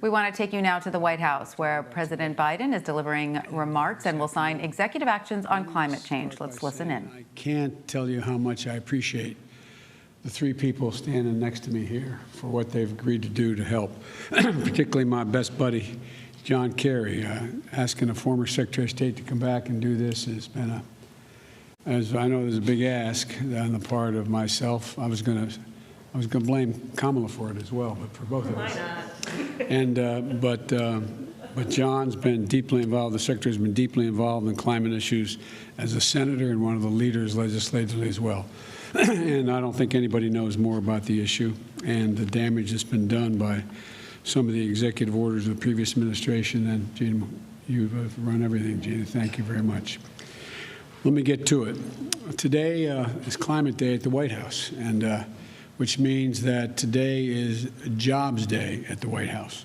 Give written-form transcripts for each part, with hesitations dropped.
We want to take you now to the White House, where President Biden is delivering remarks and will sign executive actions on climate change. Let's listen in. I can't tell you how much I appreciate the three people standing next to me here for what they've agreed to do to help, particularly my best buddy, John Kerry. Asking a former Secretary of State to come back and do this has been as I know, there's a big ask on the part of myself. I was going to blame Kamala for it as well, but for both of us. And but John's been deeply involved. The Secretary's been deeply involved in climate issues as a senator and one of the leaders legislatively as well. And I don't think anybody knows more about the issue and the damage that's been done by some of the executive orders of the previous administration. And Gina, you've run everything, Gina. Thank you very much. Let me get to it. Today is Climate Day at the White House, and which means that today is Jobs Day at the White House.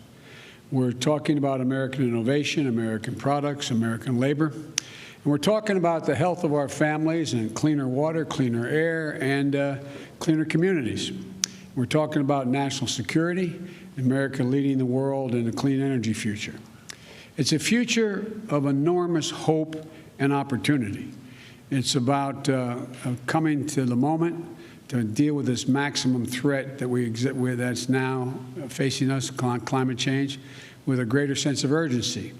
We're talking about American innovation, American products, American labor, and we're talking about the health of our families and cleaner water, cleaner air, and cleaner communities. We're talking about national security, America leading the world in a clean energy future. It's a future of enormous hope and opportunity. It's about coming to the moment to deal with this maximum threat that that's now facing us, climate change, with a greater sense of urgency.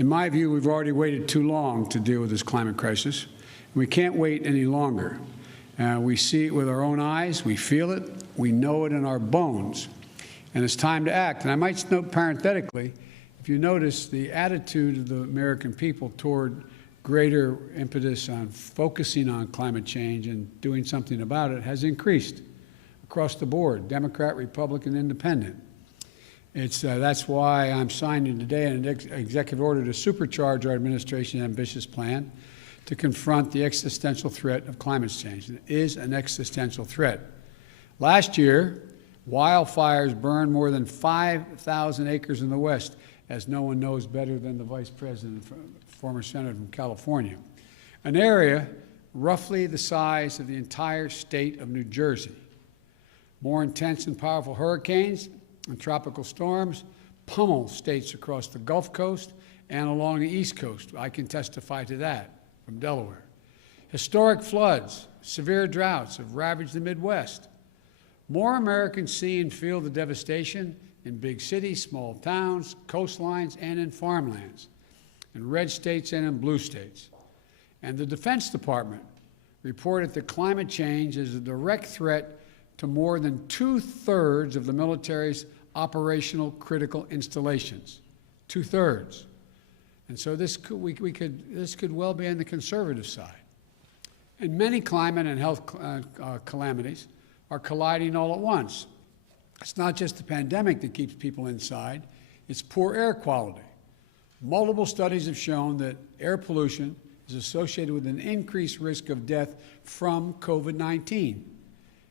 In my view, we've already waited too long to deal with this climate crisis. We can't wait any longer. We see it with our own eyes, we feel it, we know it in our bones, and it's time to act. And I might note parenthetically, if you notice, the attitude of the American people toward greater impetus on focusing on climate change and doing something about it has increased across the board, Democrat, Republican, Independent. That's why I'm signing today an executive order to supercharge our administration's ambitious plan to confront the existential threat of climate change. It is an existential threat. Last year, wildfires burned more than 5,000 acres in the West, as no one knows better than the Vice President, former Senator from California, an area roughly the size of the entire state of New Jersey. More intense and powerful hurricanes and tropical storms pummel states across the Gulf Coast and along the East Coast. I can testify to that from Delaware. Historic floods, severe droughts have ravaged the Midwest. More Americans see and feel the devastation in big cities, small towns, coastlines, and in farmlands, in red states and in blue states. And the Defense Department reported that climate change is a direct threat to more than 2/3 of the military's operational critical installations. 2/3. And so this could well be on the conservative side. And many climate and health calamities are colliding all at once. It's not just the pandemic that keeps people inside, it's poor air quality. Multiple studies have shown that air pollution is associated with an increased risk of death from COVID-19.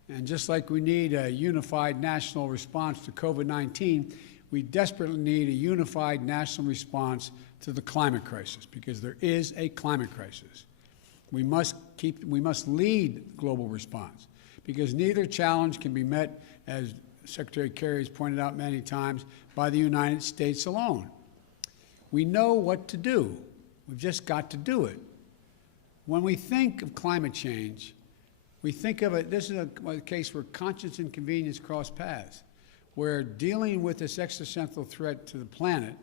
And just like we need a unified national response to COVID-19, we desperately need a unified national response to the climate crisis, because there is a climate crisis. We must lead global response, because neither challenge can be met, as Secretary Kerry has pointed out many times, by the United States alone. We know what to do. We've just got to do it. When we think of climate change, we think of it, this is a case where conscience and convenience cross paths, where dealing with this existential threat to the planet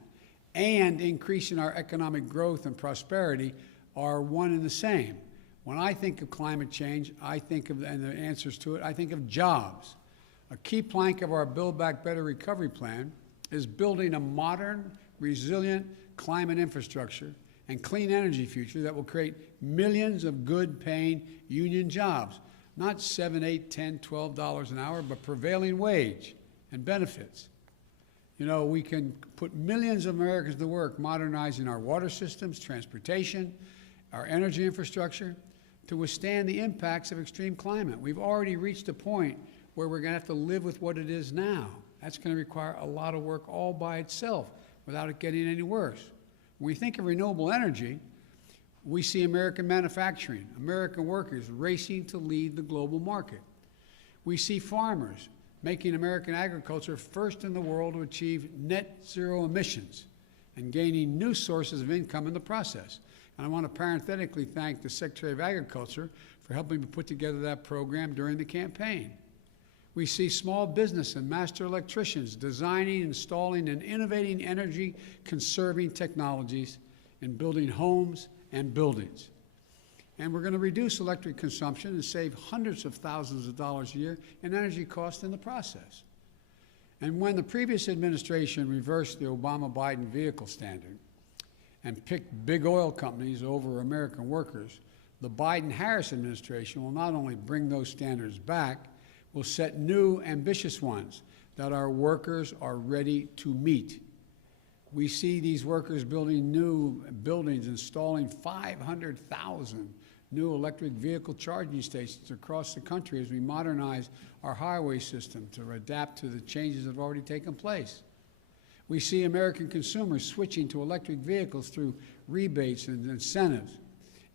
and increasing our economic growth and prosperity are one and the same. When I think of climate change, I think of, and the answers to it, I think of jobs. A key plank of our Build Back Better recovery plan is building a modern, resilient climate infrastructure and clean energy future that will create millions of good-paying union jobs, not $7, $8, $10, $12 an hour, but prevailing wage and benefits. You know, we can put millions of Americans to work modernizing our water systems, transportation, our energy infrastructure to withstand the impacts of extreme climate. We've already reached a point where we're going to have to live with what it is now. That's going to require a lot of work all by itself without it getting any worse. When we think of renewable energy, we see American manufacturing, American workers racing to lead the global market. We see farmers making American agriculture first in the world to achieve net zero emissions and gaining new sources of income in the process. And I want to parenthetically thank the Secretary of Agriculture for helping me put together that program during the campaign. We see small business and master electricians designing, installing, and innovating energy-conserving technologies in building homes and buildings. And we're going to reduce electric consumption and save hundreds of thousands of dollars a year in energy costs in the process. And when the previous administration reversed the Obama-Biden vehicle standard and picked big oil companies over American workers, the Biden-Harris administration will not only bring those standards back, will set new, ambitious ones that our workers are ready to meet. We see these workers building new buildings, installing 500,000 new electric vehicle charging stations across the country as we modernize our highway system to adapt to the changes that have already taken place. We see American consumers switching to electric vehicles through rebates and incentives,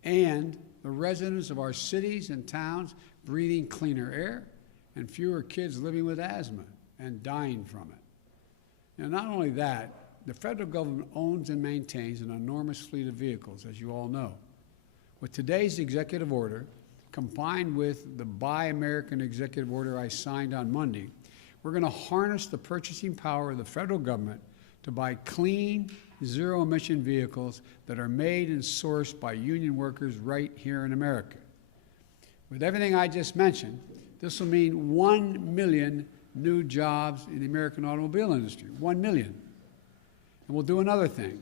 and the residents of our cities and towns breathing cleaner air and fewer kids living with asthma and dying from it. Now, not only that, the federal government owns and maintains an enormous fleet of vehicles, as you all know. With today's executive order, combined with the Buy American executive order I signed on Monday, we're going to harness the purchasing power of the federal government to buy clean, zero-emission vehicles that are made and sourced by union workers right here in America. With everything I just mentioned, this will mean 1 million new jobs in the American automobile industry, 1 million. And we'll do another thing.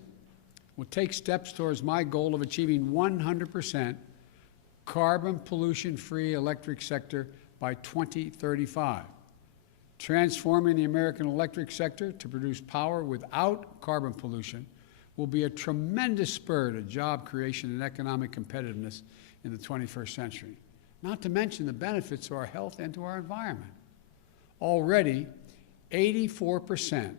We'll take steps towards my goal of achieving 100% carbon pollution-free electric sector by 2035. Transforming the American electric sector to produce power without carbon pollution will be a tremendous spur to job creation and economic competitiveness in the 21st century, not to mention the benefits to our health and to our environment. Already, 84%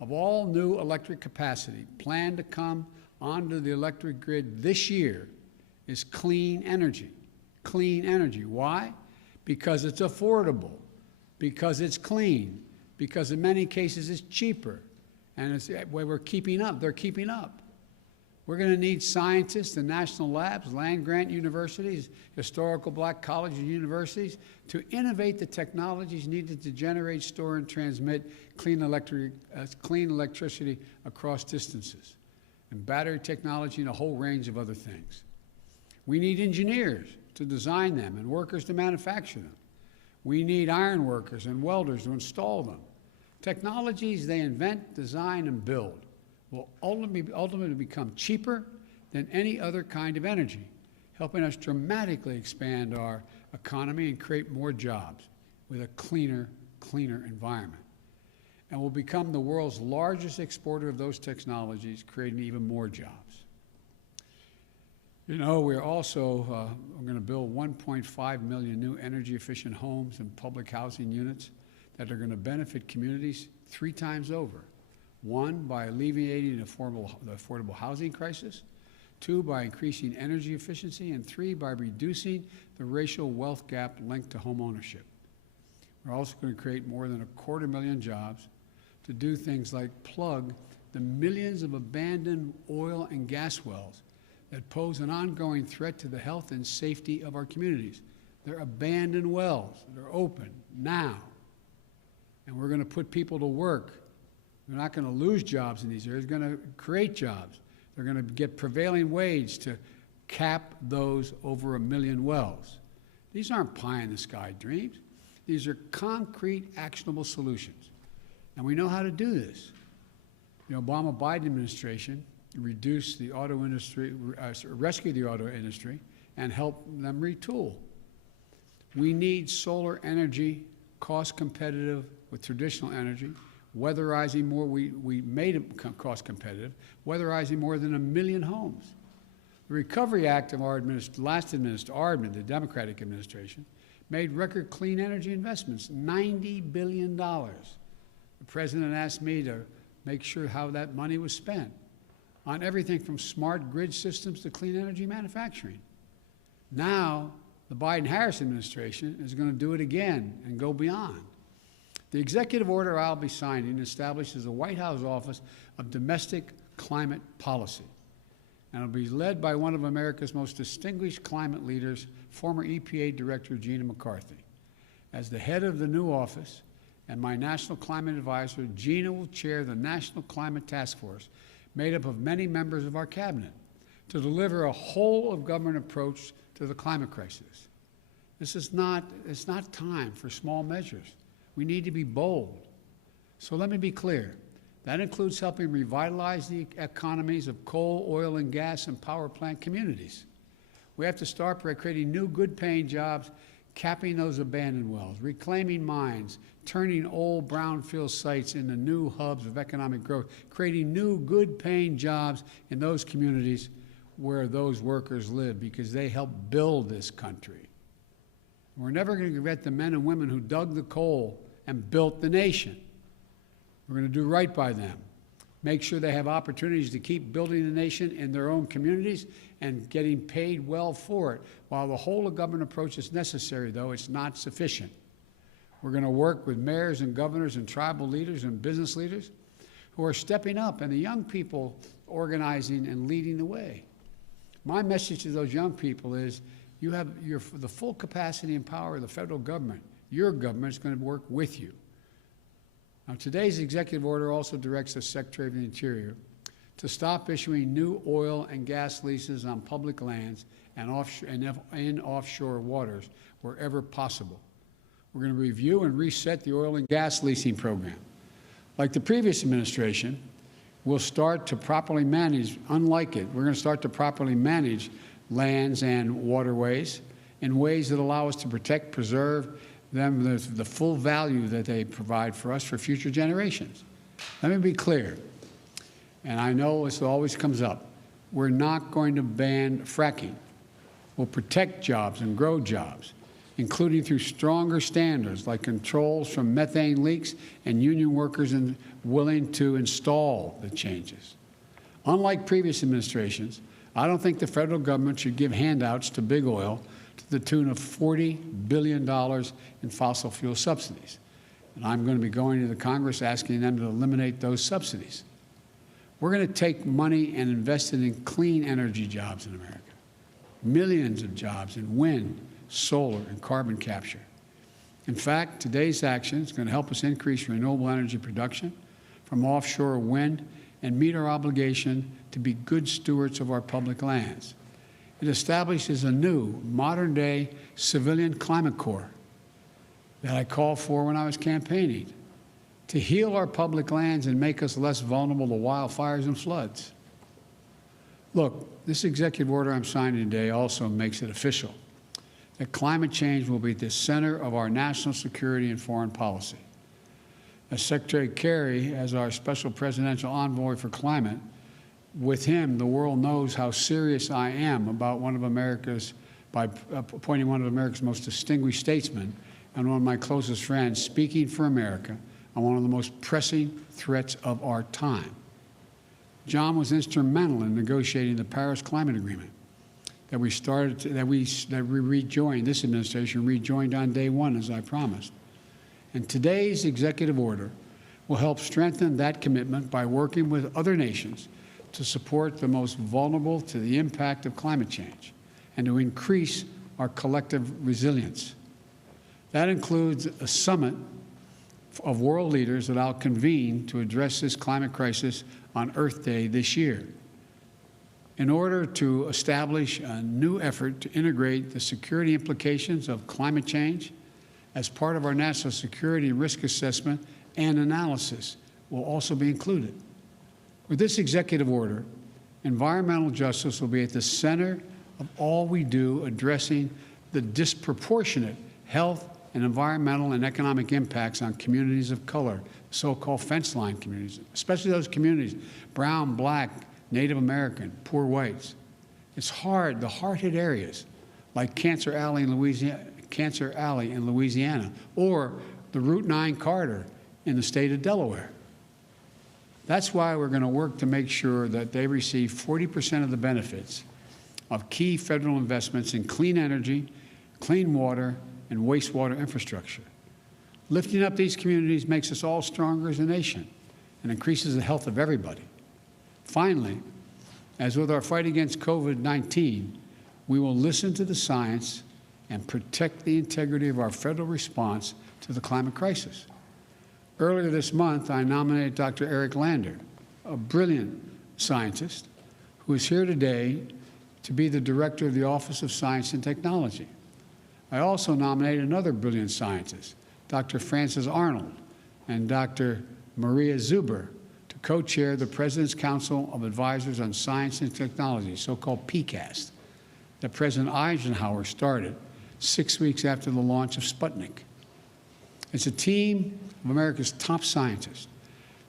of all new electric capacity planned to come onto the electric grid this year is clean energy. Clean energy. Why? Because it's affordable, because it's clean, because in many cases it's cheaper, and it's where we're keeping up. They're keeping up. We're going to need scientists and national labs, land-grant universities, historical black colleges and universities to innovate the technologies needed to generate, store, and transmit clean electricity across distances, and battery technology and a whole range of other things. We need engineers to design them and workers to manufacture them. We need iron workers and welders to install them. Technologies they invent, design, and build will ultimately become cheaper than any other kind of energy, helping us dramatically expand our economy and create more jobs with a cleaner environment. And we'll become the world's largest exporter of those technologies, creating even more jobs. You know, we're also going to build 1.5 million new energy-efficient homes and public housing units that are going to benefit communities 3 times over. 1, by alleviating the affordable housing crisis. 2, by increasing energy efficiency. And 3, by reducing the racial wealth gap linked to home ownership. We're also going to create more than 250,000 jobs to do things like plug the millions of abandoned oil and gas wells that pose an ongoing threat to the health and safety of our communities. They're abandoned wells that are open now. And we're going to put people to work. They're not going to lose jobs in these areas. They're going to create jobs. They're going to get prevailing wage to cap those over 1 million wells. These aren't pie-in-the-sky dreams. These are concrete, actionable solutions. And we know how to do this. The Obama-Biden administration reduced the auto industry, rescued the auto industry, and helped them retool. We need solar energy, cost competitive with traditional energy, weatherizing more, we made it cost competitive, weatherizing more than 1 million homes. The Recovery Act of our the Democratic administration, made record clean energy investments, $90 billion. The President asked me to make sure how that money was spent on everything from smart grid systems to clean energy manufacturing. Now, the Biden-Harris administration is going to do it again and go beyond. The executive order I'll be signing establishes the White House Office of Domestic Climate Policy, and it'll be led by one of America's most distinguished climate leaders, former EPA Director Gina McCarthy. As the head of the new office and my National Climate Advisor, Gina will chair the National Climate Task Force, made up of many members of our cabinet, to deliver a whole-of-government approach to the climate crisis. It's not time for small measures. We need to be bold. So let me be clear. That includes helping revitalize the economies of coal, oil, and gas and power plant communities. We have to start by creating new good-paying jobs, capping those abandoned wells, reclaiming mines, turning old brownfield sites into new hubs of economic growth, creating new good-paying jobs in those communities where those workers live, because they help build this country. We're never going to forget the men and women who dug the coal and built the nation. We're going to do right by them, make sure they have opportunities to keep building the nation in their own communities and getting paid well for it. While the whole-of-government approach is necessary, though, it's not sufficient. We're going to work with mayors and governors and tribal leaders and business leaders who are stepping up, and the young people organizing and leading the way. My message to those young people is you have the full capacity and power of the federal government. Your government is going to work with you. Now, today's executive order also directs the Secretary of the Interior to stop issuing new oil and gas leases on public lands and in offshore waters wherever possible. We're going to review and reset the oil and gas leasing program. Like the previous administration, we'll start to properly manage, unlike it, we're going to start to properly manage lands and waterways in ways that allow us to protect, preserve them, the full value that they provide for us for future generations. Let me be clear, and I know this always comes up, we're not going to ban fracking. We'll protect jobs and grow jobs, including through stronger standards like controls from methane leaks and union workers willing to install the changes. Unlike previous administrations, I don't think the federal government should give handouts to big oil to the tune of $40 billion in fossil fuel subsidies. And I'm going to be going to the Congress asking them to eliminate those subsidies. We're going to take money and invest it in clean energy jobs in America. Millions of jobs in wind, solar, and carbon capture. In fact, today's action is going to help us increase renewable energy production from offshore wind and meet our obligation to be good stewards of our public lands. It establishes a new, modern-day civilian climate corps that I called for when I was campaigning to heal our public lands and make us less vulnerable to wildfires and floods. Look, this executive order I'm signing today also makes it official that climate change will be at the center of our national security and foreign policy. As Secretary Kerry, as our special presidential envoy for climate, with him, the world knows how serious I am about by appointing one of America's most distinguished statesmen and one of my closest friends speaking for America on one of the most pressing threats of our time. John was instrumental in negotiating the Paris Climate Agreement that we rejoined, this administration rejoined on day one, as I promised. And today's executive order will help strengthen that commitment by working with other nations to support the most vulnerable to the impact of climate change and to increase our collective resilience. That includes a summit of world leaders that I'll convene to address this climate crisis on Earth Day this year, in order to establish a new effort to integrate the security implications of climate change as part of our national security risk assessment and analysis will also be included. With this executive order, environmental justice will be at the center of all we do, addressing the disproportionate health and environmental and economic impacts on communities of color, so-called fence line communities, especially those communities, brown, black, Native American, poor whites. It's hard, the hard-hit areas like Cancer Alley in Louisiana, or the Route 9 corridor in the state of Delaware. That's why we're going to work to make sure that they receive 40% of the benefits of key federal investments in clean energy, clean water, and wastewater infrastructure. Lifting up these communities makes us all stronger as a nation and increases the health of everybody. Finally, as with our fight against COVID-19, we will listen to the science and protect the integrity of our federal response to the climate crisis. Earlier this month, I nominated Dr. Eric Lander, a brilliant scientist who is here today to be the director of the Office of Science and Technology. I also nominated another brilliant scientist, Dr. Frances Arnold and Dr. Maria Zuber, to co-chair the President's Council of Advisors on Science and Technology, so-called PCAST, that President Eisenhower started 6 weeks after the launch of Sputnik. It's a team of America's top scientists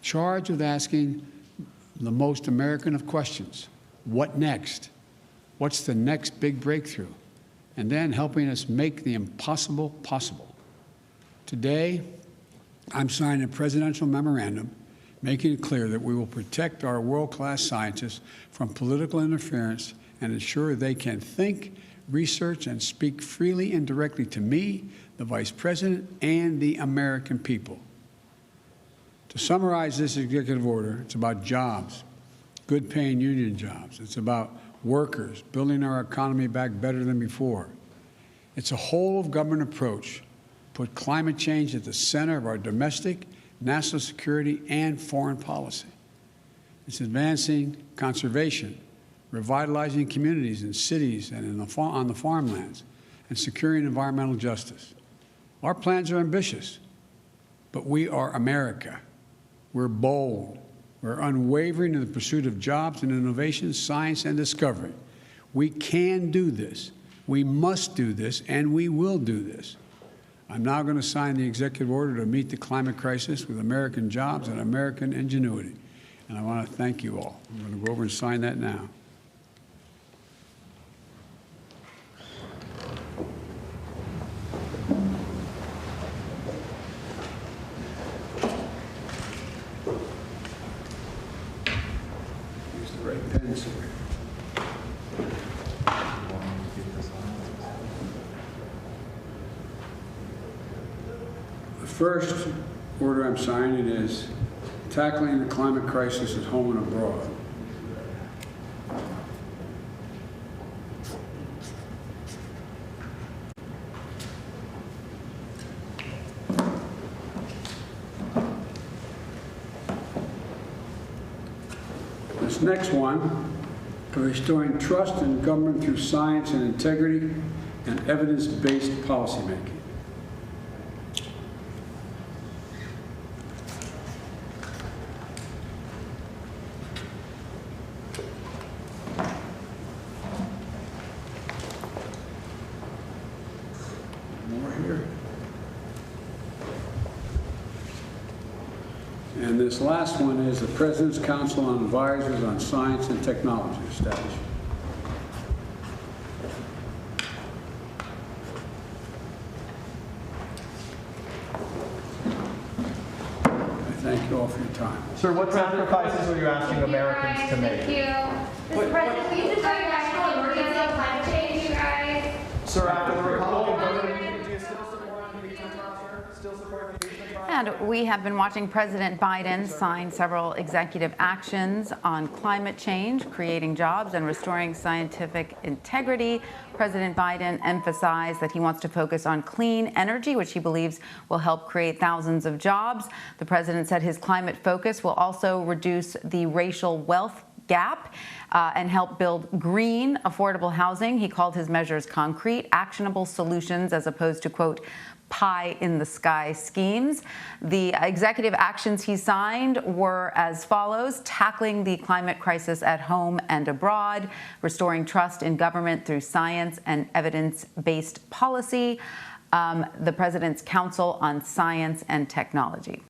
charged with asking the most American of questions: what next? What's the next big breakthrough? And then helping us make the impossible possible. Today, I'm signing a presidential memorandum making it clear that we will protect our world-class scientists from political interference and ensure they can think, research, and speak freely and directly to me, the Vice President, and the American people. To summarize this executive order, it's about jobs, good-paying union jobs. It's about workers, building our economy back better than before. It's a whole-of-government approach. Put climate change at the center of our domestic, national security, and foreign policy. It's advancing conservation, revitalizing communities in cities and on the farmlands, and securing environmental justice. Our plans are ambitious, but we are America. We're bold. We're unwavering in the pursuit of jobs and innovation, science and discovery. We can do this. We must do this, and we will do this. I'm now going to sign the executive order to meet the climate crisis with American jobs and American ingenuity. And I want to thank you all. I'm going to go over and sign that now. Use the right pen, sir. The first order I'm signing is tackling the climate crisis at home and abroad. This next one, restoring trust in government through science and integrity and evidence-based policymaking. More here. And this last one is the President's Council on Advisors on Science and Technology established. I thank you all for your time. Sir, what sacrifices are you asking Americans to make? Thank you. Mr. President, will you just bring national emergency on climate change, you guys? Sir, after the Republican government, do you still support the impeachment trial, sir? Still support the impeachment trial? And we have been watching President Biden sign several executive actions on climate change, creating jobs, and restoring scientific integrity. President Biden emphasized that he wants to focus on clean energy, which he believes will help create thousands of jobs. The president said his climate focus will also reduce the racial wealth gap and help build green, affordable housing. He called his measures concrete, actionable solutions as opposed to, quote, pie-in-the-sky schemes. The executive actions he signed were as follows: tackling the climate crisis at home and abroad, restoring trust in government through science and evidence-based policy, the President's Council on Science and Technology.